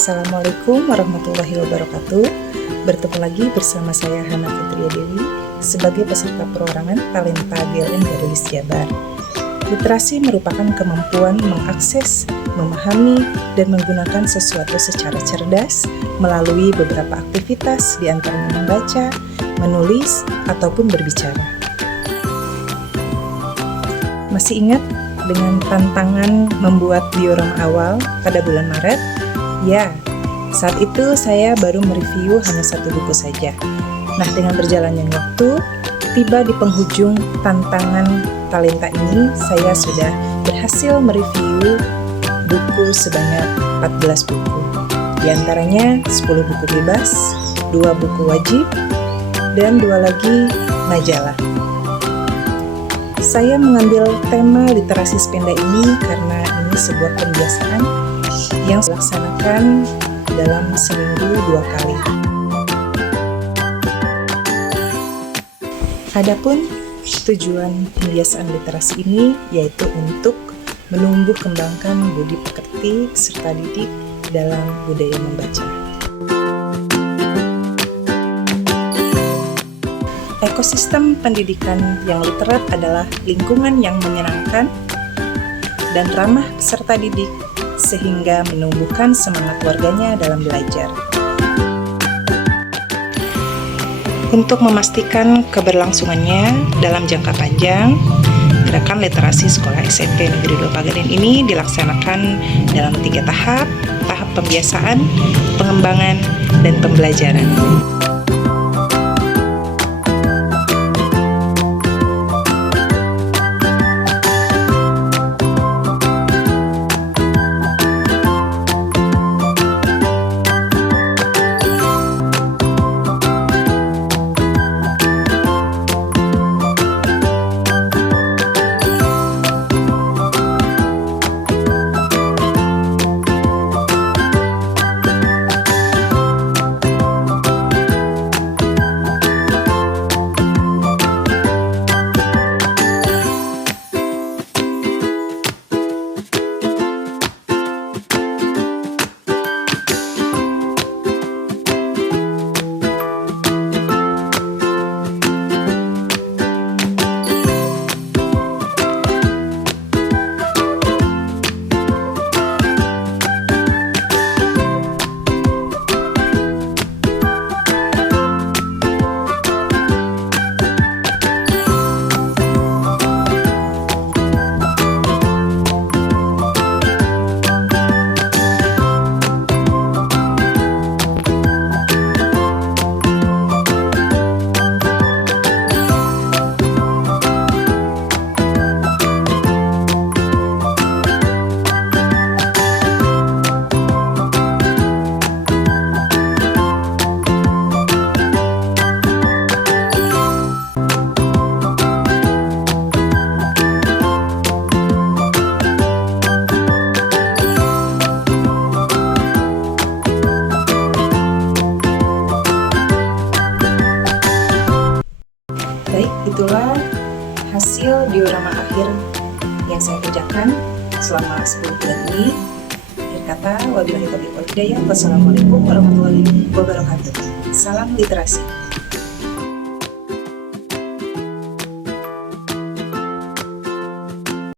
Assalamualaikum warahmatullahi wabarakatuh. Bertemu lagi bersama saya Hana Fitria Dewi sebagai peserta perorangan talenta GLN Garulis Jabar. Literasi merupakan kemampuan mengakses, memahami, dan menggunakan sesuatu secara cerdas melalui beberapa aktivitas di antaranya membaca, menulis, ataupun berbicara. Masih ingat dengan tantangan membuat diorama awal pada bulan Maret? Ya, saat itu saya baru mereview hanya satu buku saja. Nah, dengan berjalannya waktu, tiba di penghujung tantangan talenta ini, saya sudah berhasil mereview buku sebanyak 14 buku. Di antaranya 10 buku bebas, 2 buku wajib, dan 2 lagi majalah. Saya mengambil tema literasi sepeda ini karena ini sebuah kebiasaan yang dilaksanakan dalam seminggu 2 kali. Adapun tujuan pembiasaan literasi ini yaitu untuk menumbuh kembangkan budi pekerti serta didik dalam budaya membaca. Ekosistem pendidikan yang literat adalah lingkungan yang menyenangkan dan ramah peserta didik sehingga menumbuhkan semangat warganya dalam belajar. Untuk memastikan keberlangsungannya dalam jangka panjang, gerakan literasi sekolah SMP Negeri 2 Pagaden ini dilaksanakan dalam 3 tahap, tahap pembiasaan, pengembangan, dan pembelajaran. Baik, itulah hasil diorama akhir yang saya kerjakan selama 10 bulan ini. Akhir kata, wabillahi taufiq wal hidayah. Wassalamualaikum warahmatullahi wabarakatuh. Salam literasi.